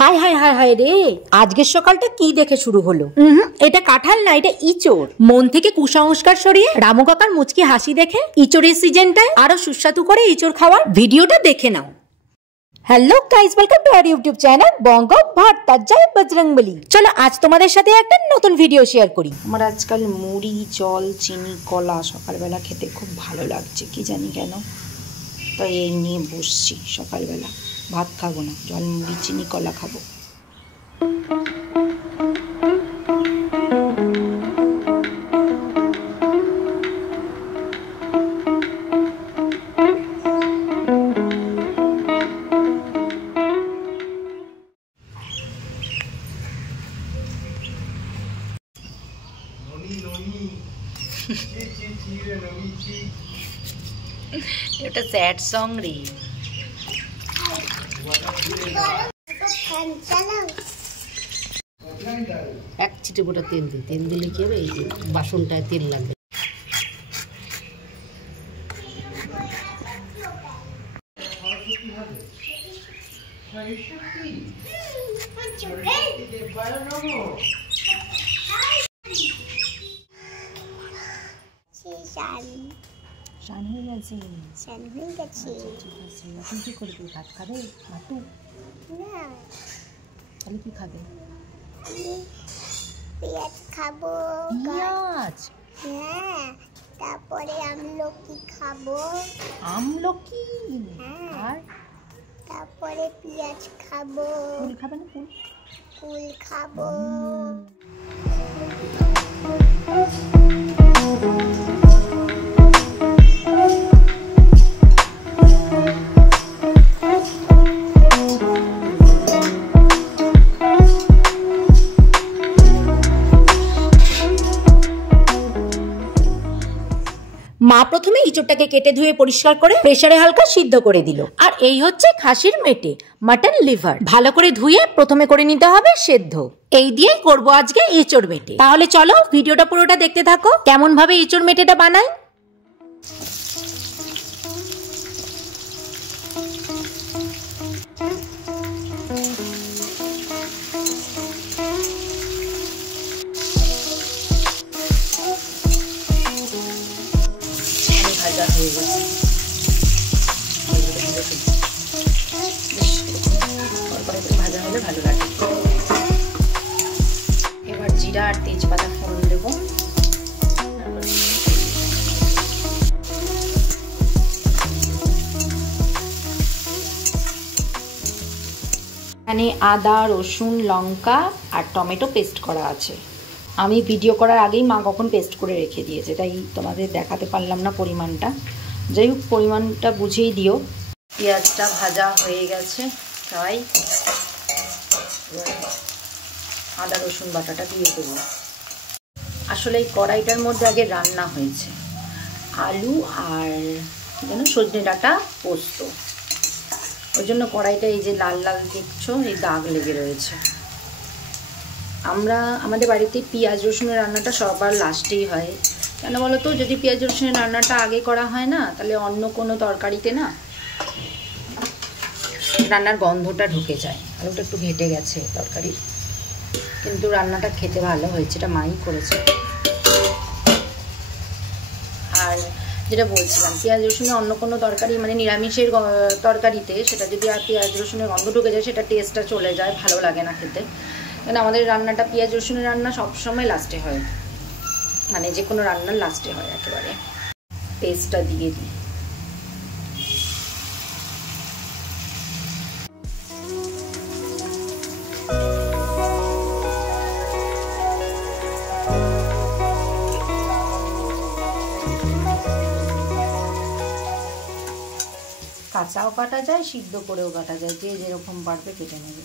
High high high high রে, আজকের সকালটা কি দেখে শুরু হলো? এটা কাঁঠাল না, এটা ইঁচড়। মন থেকে কুসংস্কার সরিয়ে রামু কাকার মুচকি হাসি দেখে ইঁচড়ের সিজনটায় আরো সুস্বাদু করে ইঁচড় খাওয়ার ভিডিওটা দেখে নাও। Hello guys, welcome to our YouTube channel Banga Bharata জয় বজরংবলী। চলো আজ তোমাদের সাথে একটা নতুন ভিডিও শেয়ার করি। আমার আজকাল মুড়ি, জল, চিনি, কলা সকালবেলা খেতে খুব ভালো লাগছে, কি জানি কেন। তাই এই নিয়ে বসছি। সকালবেলা ভাত খাবো না, জল, মুড়ি, চিনি, কলা খাবো। এটা স্যাড সং রে। এক চিটে গোটা তেল দিই, তেল দিলে কি হবে, এই যে বাসনটায় তেল লাগবে। শান হয়ে গেছে, শান হয়ে গেছে। ঠিক আছে, এখন কি করবি? ভাত খাবে? মাটু না, তাহলে কি খাবে? পেঁয়াজ খাবো। পেঁয়াজ? হ্যাঁ, তারপরে আমলকি খাবো। আমলকি? হ্যাঁ, আর তারপরে পেঁয়াজ খাবো। ফুল খাবে না? ফুল, ফুল খাবো। মা প্রথমে ইঁচড়টাকে কেটে ধুয়ে পরিষ্কার করে প্রেসারে হালকা সিদ্ধ করে দিল। আর এই হচ্ছে খাসির মেটে, মাটন লিভার। ভালো করে ধুয়ে প্রথমে করে নিতে হবে সেদ্ধ। এই দিয়ে করব আজকে ইঁচড় মেটে। তাহলে চলো ভিডিওটা পুরোটা দেখতে থাকো, কেমন ভাবে ইঁচড় মেটেটা বানাই। ভাজা হয়ে গেছে, ভাজা হলে ভালো লাগে। এবার জিরা আর তেজপাতা ফোড়ন দেব। এখানে আদা, রসুন, লঙ্কা আর টমেটো পেস্ট করা আছে। আমি ভিডিও করার আগেই মা কখন পেস্ট করে রেখে দিয়েছে, তাই তোমাদের দেখাতে পারলাম না পরিমাণটা। যাই হোক, পরিমাণটা বুঝেই দিও। পেঁয়াজটা ভাজা হয়ে গেছে, তাই আদা রসুন বাটাটা দিয়ে দেবো। আসলে এই কড়াইটার মধ্যে আগে রান্না হয়েছে আলু আর যেন সজনে ডাঁটা পোস্ত, ওই জন্য কড়াইটা এই যে লাল লাল দেখছো, এই দাগ লেগে রয়েছে। আমাদের বাড়িতে পেঁয়াজ রসুনের রান্নাটা সবার লাস্টেই হয়। কেন বলো তো? যদি পেঁয়াজ রসুনের রান্নাটা আগে করা হয় না, তাহলে অন্য কোনো তরকারিতে না রান্নার গন্ধটা ঢুকে যায়। আলুটা একটু ঘেটে গেছে তরকারির, কিন্তু রান্নাটা খেতে ভালো হয়েছে, এটা মাই করেছে। আর যেটা বলছিলাম, পেঁয়াজ রসুনের অন্য কোনো তরকারি মানে নিরামিষের তরকারিতে সেটা যদি আর পেঁয়াজ রসুনের গন্ধ ঢুকে যায়, সেটা টেস্টটা চলে যায়, ভালো লাগে না খেতে। কারণ আমাদের রান্নাটা পেঁয়াজ রসুনের রান্না সবসময় লাস্টে হয়, মানে যে কোনো রান্নার লাস্টে হয় একেবারে। পেস্টটা দিয়ে দিই। কাঁচাও কাটা যায়, সিদ্ধ করেও কাটা যায়, যে যেরকম পারবে কেটে নেবে।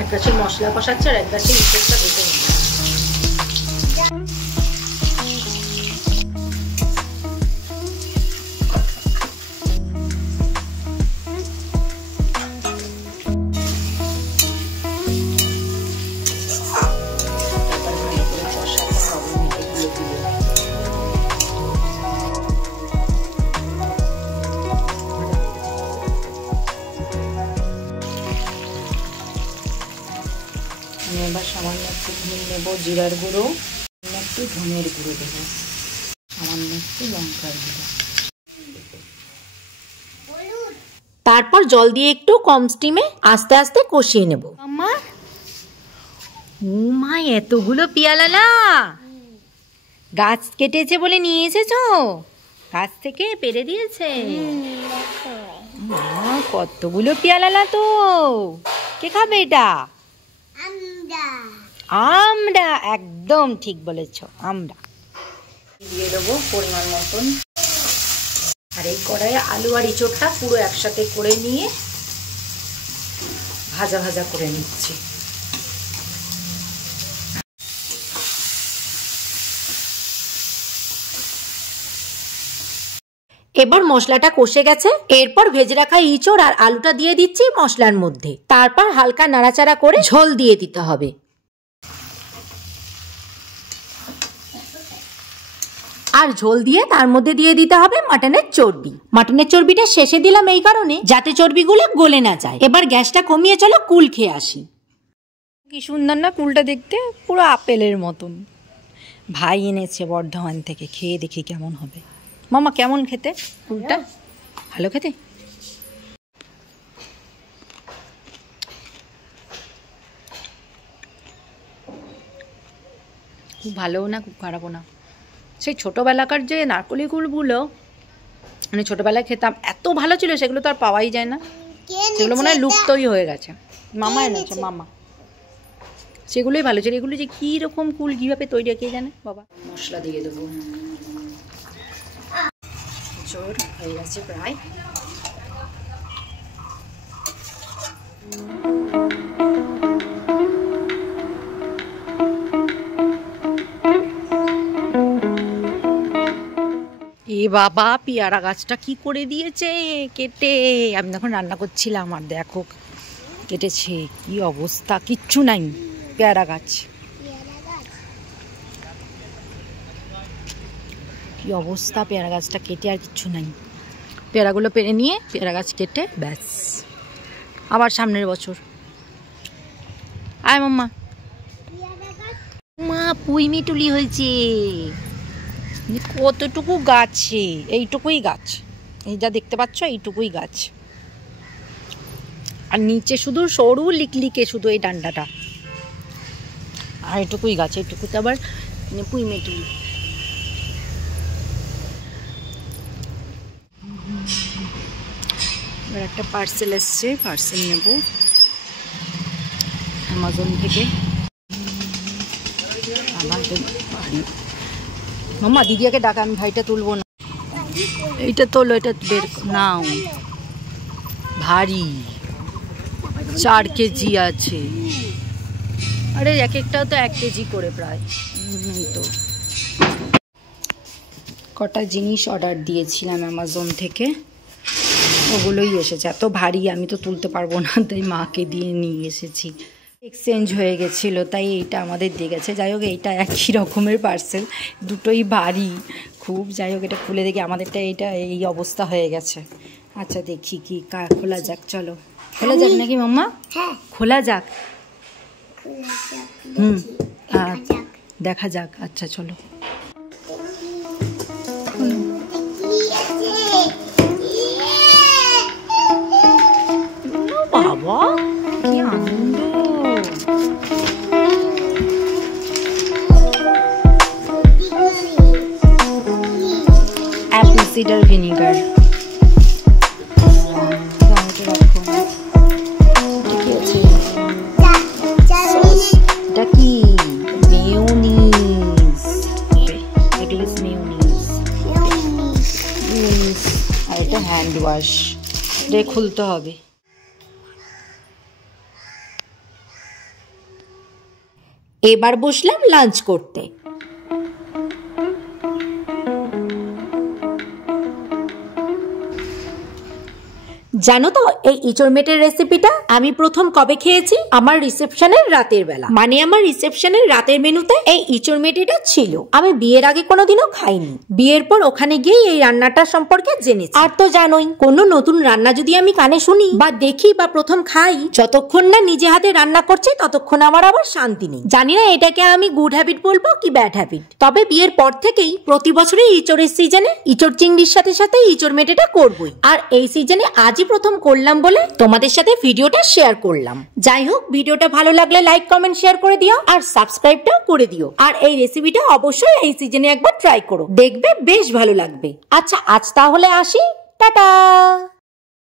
এক গাছে মশলা কষাচ্ছে আর এক গাছে ইঁচড়টা ভেজে নিচ্ছে। জিরার গুঁড়ো, একটু ধনের গুঁড়ো দেবো, সামান্য একটু লঙ্কার গুঁড়ো। তারপর জল দিয়ে একটু কম স্টিমে আস্তে আস্তে কষিয়ে নেব। মাম্মা, ও মা, এতগুলো পেয়ালা না গাছ কেটেছে বলে নিয়ে এসেছো? গাছ থেকে পেরে দিয়েছে? কতগুলো পেয়ালা তো। কে খাবে এটা? আমরা। একদম ঠিক বলেছ, আমরা। দিয়ে দেবো পরিমাণ মতন। আর এই কড়াইয়ে আলু আর ইঁচড়টা পুরো একসাথে করে নিয়ে ভাজা ভাজা করে নিচ্ছি। এবার মশলাটা কষে গেছে, এরপর ভেজে রাখা ইঁচড় আর আলুটা দিয়ে দিচ্ছি মশলার মধ্যে। তারপর হালকা নাড়াচাড়া করে ঝোল দিয়ে দিতে হবে। আর ঝোল দিয়ে তার মধ্যে দিয়ে দিতে হবে মাটনের চর্বি। মাটনের চর্বিটা শেষে দিলাম এই কারণে যাতে চর্বিগুলো গলে না যায়। এবার গ্যাসটা কমিয়ে চলো কুল খেয়ে আসি। কি সুন্দর না কুলটা দেখতে, পুরো আপেলের মতন। ভাই এনেছে বর্ধমান থেকে, খেয়ে দেখি কেমন হবে। মামা কেমন খেতে কুলটা? ভালো খেতে? খুব ভালোও না খুব খারাপও না। সেই ছোটোবেলাকার যে নারকলি কুলগুলো মানে ছোটোবেলায় খেতাম, এত ভালো ছিল, সেগুলো তো আর পাওয়াই যায় না। সেগুলো মনে হয় লুপ্তই হয়ে গেছে। মামা এনেছে, মামা। সেগুলোই ভালো ছিল। এগুলো যে কী রকম কুল কীভাবে তৈরি কে জানে বাবা। মশলা দিয়ে দেবো। জোর হয়ে গেছে প্রায়। এ বাবা, পেয়ারা গাছটা কি করে দিয়েছে কেটে। আমি যখন রান্না করছিলাম আর দেখো কেটেছে, কি অবস্থা, কিচ্ছু নাই পেয়ারা গাছ। কি অবস্থা, পেয়ারা গাছটা কেটে আর কিচ্ছু নাই। পেয়ারাগুলো পেরে নিয়ে পেয়ারা গাছ কেটে ব্যাস আবার সামনের বছর। আয় মাম্মা। মা, পুঁই মিটুলি হয়েছে। কতটুকু গাছে, এইটুকুই গাছ, এই যা দেখতে পাচ্ছ এইটুকুই গাছ। আর নিচে শুধু সরু লিকলিকে শুধু এই ডান্ডাটা, আর এইটুকুই গাছ। এইটুকুতে আবার পুঁই মিটুলি। এবার একটা পার্সেল এসছে, পার্সেল নেব অ্যামাজন থেকে। মাম্মা, দিদিয়াকে ডাকা, আমি ভাইটা তুলবো না। এইটা তোলো, এটা বের নাও। ভারী 4 কেজি আছে। আরে এক একটাও তো 1 কেজি করে প্রায়। তো কটা জিনিস অর্ডার দিয়েছিলাম অ্যামাজন থেকে, ওগুলোই এসেছে। এত ভারী আমি তো তুলতে পারবো না, তাই মাকে দিয়ে নিয়ে এসেছি। এক্সচেঞ্জ হয়ে গেছিলো তাই এইটা আমাদের দিয়ে গেছে। যাই হোক, এইটা একই রকমের পার্সেল, দুটোই ভারী খুব। যাই হোক, এটা খুলে দেখি। আমাদেরটা এইটা এই অবস্থা হয়ে গেছে। আচ্ছা দেখি কি খোলা যাক। চলো খোলা যাক নাকি মাম্মা? খোলা যাক। দেখা যাক। আচ্ছা চলো। বাবা, কি আনন্দ। Apple cider vinegar. এটা কি? মেয়োনিজ। এগুলিস মেয়োনিজ। আর এটা হ্যান্ড ওয়াশ। এটা খুলতে হবে। এবার বসলাম লাঞ্চ করতে। জানো তো এই ইঁচড় মেটের রেসিপিটা আমি প্রথম কবে খেয়েছি? আমার রিসেপশনের রাতের বেলা। মানে আমার রিসেপশনের রাতের মেনুতে এই ইঁচড় মেটেটা ছিল। আমি বিয়ের আগে কোনোদিনও খাইনি, বিয়ের পর ওখানে গিয়ে এই রান্নাটা সম্পর্কে জেনেছি। আর তো জানোই, কোনো নতুন রান্না যদি আমি কানে শুনি বা দেখি বা প্রথম খাই, যতক্ষণ না নিজে হাতে রান্না করছি ততক্ষণ আমার আবার শান্তি নেই। জানি না এটাকে আমি গুড হ্যাবিট বলবো কি ব্যাড হ্যাবিট। তবে বিয়ের পর থেকেই প্রতি বছরই ইঁচড়ের সিজনে ইঁচড় চিংড়ির সাথে সাথে ইঁচড় মেটেটা করবই। আর এই সিজনে আজই প্রথম করলাম বলে তোমাদের সাথে ভিডিওটা শেয়ার করলাম। যাই হোক, ভিডিওটা ভালো লাগলে লাইক কমেন্ট শেয়ার করে দিও আর সাবস্ক্রাইবটাও করে দিও। আর এই রেসিপিটা অবশ্যই এই সিজনে একবার ট্রাই করো, দেখবে বেশ ভালো লাগবে। আচ্ছা, আজ তাহলে আসি, টাটা।